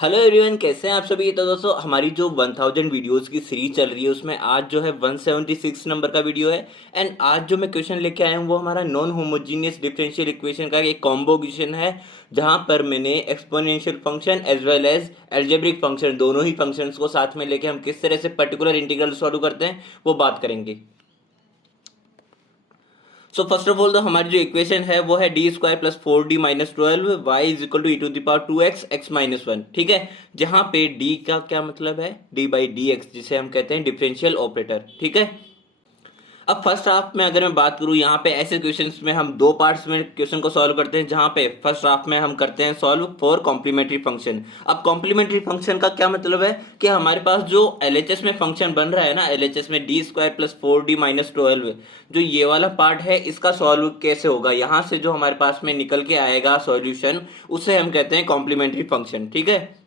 Hello everyone, कैसे हैं आप सभी। तो दोस्तों, हमारी जो 1000 वीडियोस की सीरीज चल रही है उसमें आज जो है 176 नंबर का वीडियो है। एंड आज जो मैं क्वेश्चन लेके आया हूँ वो हमारा नॉन होमोजीनियस डिफरेंशियल इक्वेशन का एक कॉम्बो क्वेश्चन है, जहाँ पर मैंने exponential function as well as algebraic function दोनों ही फंक्शंस को साथ में लेके हम किस तरह से पर्टिकुलर इंटीग्रल सॉल्व करते हैं वो बात करेंगे। सो फर्स्ट ऑफ ऑल तो हमारी जो इक्वेशन है वो है D square plus 4d-12 y is equal to e⁻²x x-1। ठीक है, जहां पे d का क्या मतलब है, d/dx, जिसे हम कहते हैं डिफरेंशियल ऑपरेटर। ठीक है, अब फर्स्ट हाफ में अगर मैं बात करूं, यहाँ पे ऐसे क्वेश्चंस में हम दो पार्ट्स में क्वेश्चन को सॉल्व करते हैं, जहाँ पे फर्स्ट हाफ में हम करते हैं सॉल्व फॉर कॉम्प्लीमेंट्री फंक्शन। अब कॉम्प्लीमेंट्री फंक्शन का क्या मतलब है कि हमारे पास जो एलएचएस में फंक्शन बन रहा है ना, एलएचएस में डी स्क्वायर प्लस 4d-12, जो ये वाला पार्ट है इसका सॉल्व कैसे होगा, यहाँ से जो हमारे पास में निकल के आएगा सॉल्यूशन, उसे हम कहते हैं कॉम्प्लीमेंट्री फंक्शन। ठीक है,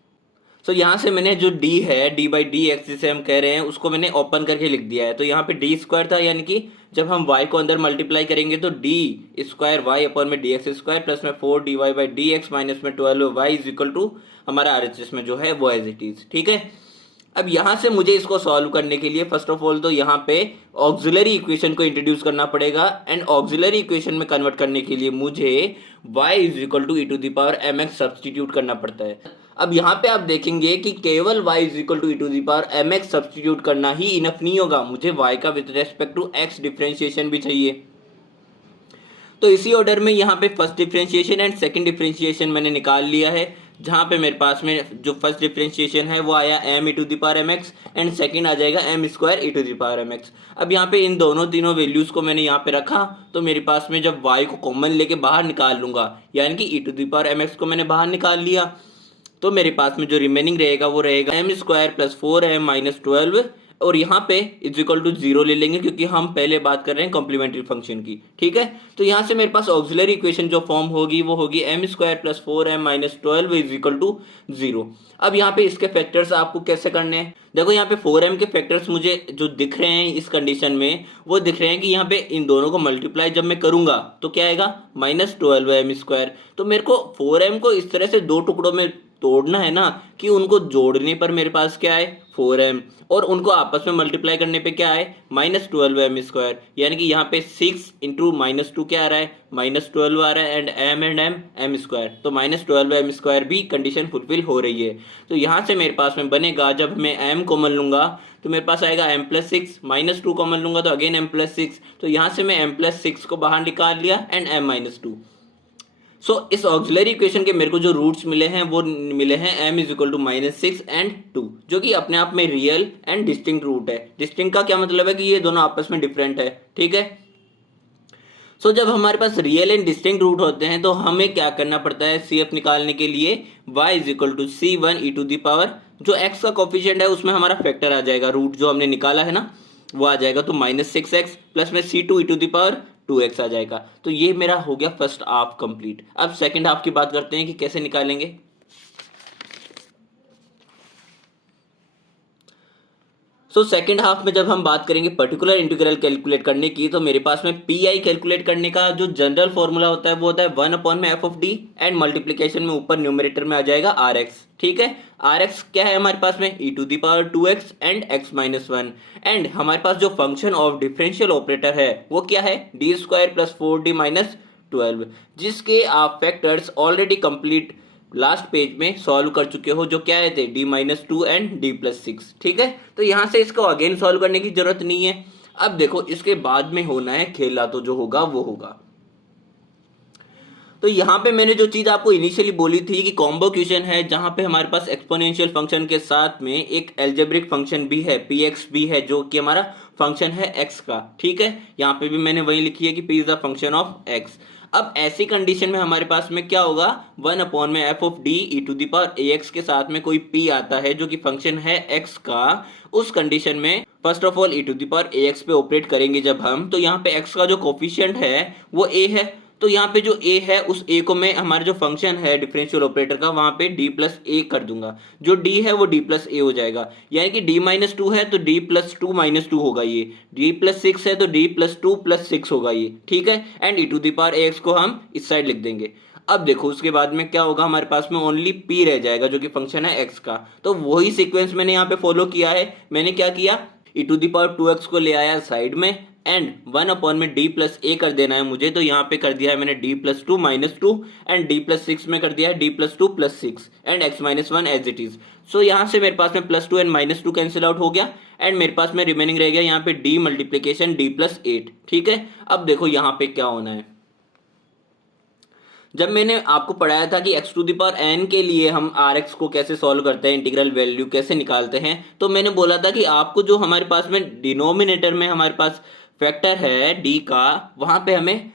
तो यहाँ से मैंने जो d है, d/dx जिसे हम कह रहे हैं, उसको मैंने ओपन करके लिख दिया है। तो यहाँ पे डी स्क्वायर था, यानी कि जब हम y को अंदर मल्टीप्लाई करेंगे तो डी स्क्वायर वाई अपॉन में डी एक्स स्क्वायर प्लस में 4dy/dx माइनस में 12y इज इक्वल टू हमारा RHS में जो है वो एज इट इज। ठीक है, अब यहाँ से मुझे इसको सॉल्व करने के लिए फर्स्ट ऑफ ऑल तो यहाँ पे ऑक्सिलरी इक्वेशन को इंट्रोड्यूस करना पड़ेगा। एंड ऑक्सिलरी इक्वेशन में कन्वर्ट करने के लिए मुझे y is equal to e⁻mx substitute करना पड़ता है। अब यहाँ पे आप देखेंगे कि केवल y is equal to e⁻mx substitute करना ही इनफ नहीं होगा, मुझे y का with respect to x differentiation भी चाहिए। तो इसी ऑर्डर में यहाँ पे first differentiation and second differentiation मैंने निकाल लिया है, जहाँ पे मेरे पास में जो फर्स्ट डिफरेंशिएशन है वो आया m e⁻mx एंड सेकंड आ जाएगा m² e⁻mx। अब यहाँ पे इन दोनों तीनों वैल्यूज को मैंने यहाँ पे रखा, तो मेरे पास में जब y को कॉमन लेके बाहर निकाल लूंगा, यानी कि e⁻mx को मैंने बाहर निकाल लिया, तो मेरे पास में जो रिमेनिंग रहेगा वो रहेगा m² प्लस 4m-12, और यहाँ पे इज इक्वल टू 0 ले लेंगे क्योंकि हम पहले बात कर रहे हैं कॉम्प्लीमेंट्री फंक्शन की। ठीक है, तो यहाँ से मेरे पास ऑक्सिलरी इक्वेशन जो फॉर्म होगी वो होगी m² plus 4m-12 is equal to 0। अब यहाँ पे इसके फैक्टर्स आपको कैसे करने हैं, देखो यहाँ पे 4m के फैक्टर्स मुझे जो दिख रहे हैं इस कंडीशन में, वो दिख रहे हैं कि यहाँ पे इन दोनों को मल्टीप्लाई जब मैं करूंगा तो क्या आएगा -12m²। तो मेरे को 4m को इस तरह से दो टुकड़ों में तोड़ना है ना, कि उनको जोड़ने पर मेरे पास क्या है 4m, और उनको आपस में मल्टीप्लाई करने पे क्या है -12m², यानी कि यहाँ पे 6 इंटू -2 क्या आ रहा है -12 आ रहा है, एंड m², तो -12m² भी कंडीशन फुलफिल हो रही है। तो यहाँ से मेरे पास में बनेगा, जब मैं m कॉमन लूंगा तो मेरे पास आएगा m+6, -2 कॉमन लूंगा तो अगेन m+6, तो यहाँ से मैं m+6 को बाहर निकाल लिया एंड m-2। सो इस ऑक्सिलरी इक्वेशन के मेरे को जो रूट्स मिले हैं वो मिले हैं m is equal to -6 and 2, जो कि अपने आप में रियल एंड डिस्टिंक्ट रूट है। डिस्टिंक्ट का क्या मतलब है कि ये दोनों आपस में डिफरेंट है। ठीक है, सो जब हमारे पास रियल एंड डिस्टिंक्ट रूट होते हैं तो हमें क्या करना पड़ता है CF निकालने के लिए, y is equal to c1e⁻, जो x का कोफिशिएंट है उसमें हमारा फैक्टर आ जाएगा, रूट जो हमने निकाला है ना वो आ जाएगा, तो -6x प्लस में c2e⁻2x आ जाएगा। तो ये मेरा हो गया फर्स्ट हाफ कंप्लीट। अब सेकंड हाफ की बात करते हैं कि कैसे निकालेंगे। सो सेकंड हाफ में जब हम बात करेंगे पर्टिकुलर इंटीग्रल कैलकुलेट करने की, तो मेरे पास में पी आई कैलकुलेट करने का जो जनरल फॉर्मूला होता है वो होता है 1/f(d) एंड मल्टीप्लीकेशन में ऊपर न्यूमरेटर में आ जाएगा rx। ठीक है, rx क्या है हमारे पास में e⁻2x एंड x-1, एंड हमारे पास जो फंक्शन ऑफ डिफरेंशियल ऑपरेटर है वो क्या है d² प्लस 4d-12, जिसके आप factors already complete last page में सॉल्व कर चुके हो, जो क्या आए थे d-2 एंड d+6। ठीक है, तो यहाँ से इसको अगेन सॉल्व करने की जरूरत नहीं है। अब देखो इसके बाद में होना है खेला, तो जो होगा वो होगा। तो यहाँ पे मैंने जो चीज आपको इनिशियली बोली थी कि कॉम्बो क्वेश्चन है, जहाँ पे हमारे पास एक्सपोनेंशियल फंक्शन के साथ में एक एल्जेब्रिक फंक्शन भी है, px भी है, जो कि हमारा फंक्शन है x का। ठीक है, यहाँ पे भी मैंने वही लिखी है कि p is the function of x। अब ऐसी कंडीशन में हमारे पास में क्या होगा, 1/f(d) e⁻ax के साथ में कोई p आता है जो कि फंक्शन है x का, उस कंडीशन में फर्स्ट ऑफ ऑल e⁻ax पे ऑपरेट करेंगे जब हम, तो यहाँ पे x का जो कोफिशिएंट है वो a है, तो यहाँ पे जो a है उस a को मैं हमारे जो फंक्शन है डिफरेंशियल ऑपरेटर का वहां पे d+a कर दूंगा, जो d है वो d+a हो जाएगा, यानी कि d-2 है तो d+2 होगा, ये d+6 है तो d+2 + 6 होगा ये। ठीक है, एंड e⁻ax को हम इस साइड लिख देंगे। अब देखो उसके बाद में क्या होगा, हमारे पास में ओनली p रह जाएगा जो कि फंक्शन है x का। तो वही सीक्वेंस मैंने यहाँ पे फॉलो किया है। मैंने क्या किया, e⁻2x को ले आया साइड में एंड 1 अपॉन में d प्लस a कर देना है मुझे, तो यहाँ पे कर दिया है मैंने d plus 2 minus 2 and d plus 6 में कर दिया है d plus 2 plus 6 and x minus 1 as it is. So यहाँ से मेरे पास में plus 2 and minus 2 cancel out हो गया एंड मेरे पास में रिमेनिंग रह गया यहाँ पे d मल्टीप्लीकेशन d प्लस 8। ठीक है, अब देखो यहाँ पे क्या होना है। जब मैंने आपको पढ़ाया था कि x to the power n के लिए हम rx को कैसे सॉल्व करते हैं, इंटीग्रल वैल्यू कैसे निकालते हैं, तो मैंने बोला था कि आपको जो हमारे पास में डिनोमिनेटर में हमारे पास फैक्टर है d का, वहां पे हमें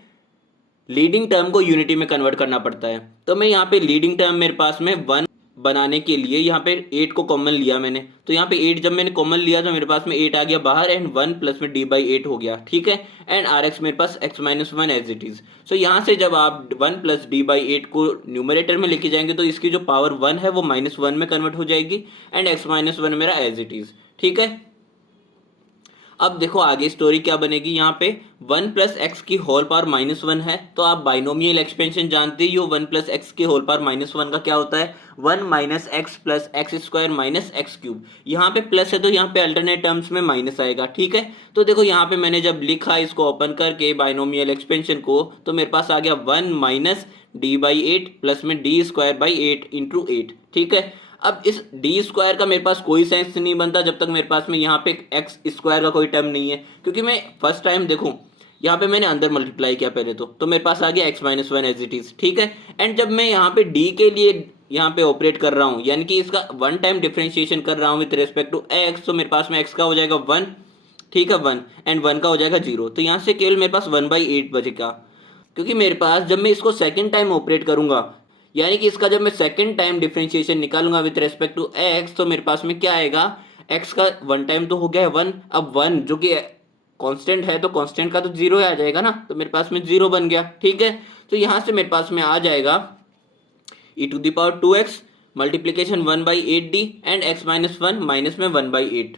लीडिंग टर्म को यूनिटी में कन्वर्ट करना पड़ता है। तो मैं यहाँ पे लीडिंग टर्म मेरे पास में 1 बनाने के लिए यहाँ पे 8 को कॉमन लिया मैंने, तो यहाँ पे 8 जब मैंने कॉमन लिया तो मेरे पास में 8 आ गया बाहर एंड 1 प्लस में d/8 हो गया। ठीक है, एंड rx मेरे पास x minus 1 as it is. So यहाँ से जब आप 1 प्लस d/8 को न्यूमरेटर में लेके जाएंगे तो इसकी जो पावर 1 है वो -1 में कन्वर्ट हो जाएगी एंड x माइनस 1 मेरा एज इट इज। ठीक है, अब देखो आगे स्टोरी क्या बनेगी। यहाँ पे 1 प्लस एक्स की होल पावर -1 है, तो आप बाइनोमियल एक्सपेंशन जानते ही हो। 1 प्लस एक्स की होल पावर -1 का क्या होता है, 1 minus x plus x square minus x cube. यहाँ पे प्लस है तो यहाँ पे अल्टरनेट टर्म्स में माइनस आएगा। ठीक है, तो देखो यहाँ पे मैंने जब लिखा इसको ओपन करके बाइनोमियल एक्सपेंशन को, तो मेरे पास आ गया 1 माइनस d/8 प्लस में d स्क्वायर बाई 8 इंटू 8। ठीक है, अब इस डी स्क्वायर का मेरे पास कोई सेंस नहीं बनता जब तक मेरे पास में यहाँ पे एक्स स्क्वायर का कोई टर्म नहीं है, क्योंकि मैं फर्स्ट टाइम देखो यहाँ पे मैंने अंदर मल्टीप्लाई किया पहले तो मेरे पास आ गया x minus 1 as it is. ठीक है, एंड जब मैं यहाँ पे d के लिए यहाँ पे ऑपरेट कर रहा हूँ, यानी कि इसका वन टाइम डिफरेंशिएशन कर रहा हूँ विद रेस्पेक्ट टू x, तो मेरे पास में x का हो जाएगा 1, ठीक है 1, एंड 1 का हो जाएगा 0। तो यहाँ से केवल मेरे पास 1/8 बचेगा, क्योंकि मेरे पास जब मैं इसको सेकेंड टाइम ऑपरेट करूंगा, यानी कि इसका जब मैं सेकंड टाइम डिफरेंशिएशन निकालूंगा विद रेस्पेक्ट टू x, तो मेरे पास में क्या आएगा, x का वन टाइम तो हो गया है 1, अब 1 जो कि कांस्टेंट है तो कांस्टेंट का तो 0 आ जाएगा ना, तो मेरे पास में 0 बन गया। ठीक है, तो यहाँ से मेरे पास में आ जाएगा e⁻2x multiplication 1/8d and x minus 1 minus में 1/8।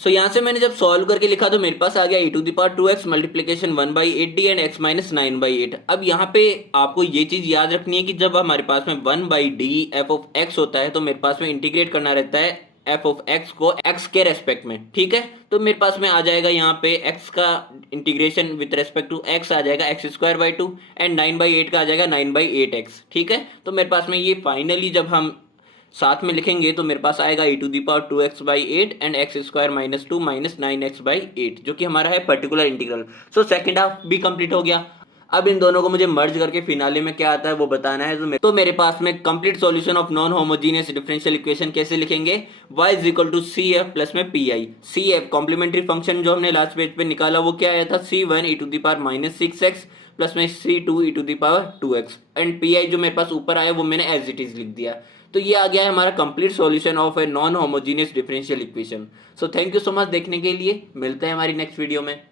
सो यहाँ से मैंने जब सॉल्व करके लिखा तो मेरे पास आ गया e⁻2x multiplication 1/8d and x minus 9/8। अब यहाँ पे आपको ये चीज़ याद रखनी है कि जब हमारे पास में 1/d f ऑफ x होता है तो मेरे पास में इंटीग्रेट करना रहता है f ऑफ x को x के रेस्पेक्ट में। ठीक है, तो मेरे पास में आ जाएगा यहाँ पे x का integration with respect to x आ जाएगा x स्क्वायर बाई 2 एंड 9/8 का आ जाएगा 9/8x। ठीक है, तो मेरे पास में ये फाइनली जब हम साथ में लिखेंगे तो मेरे पास आएगा e⁻2x/8 and x square minus 2 minus 9x/8, जो कि हमारा है particular integral. So second half भी कंप्लीट हो गया। अब इन दोनों को मुझे मर्ज करके फिनाले में क्या आता है वो बताना है। तो मेरे पास में complete solution of non homogeneous differential equation कैसे लिखेंगे, y is equal to CF plus में PI। CF कॉम्प्लीमेंट्री फंक्शन जो हमने लास्ट पेज पे निकाला वो क्या आया था, C1 e⁻−6x प्लस में C2 e⁻2x एंड PI जो मेरे पास ऊपर आया वो मैंने एज इट इज लिख दिया। तो ये आ गया है हमारा complete solution of a non homogeneous differential equation. So thank you so much देखने के लिए, मिलते हैं हमारी नेक्स्ट वीडियो में।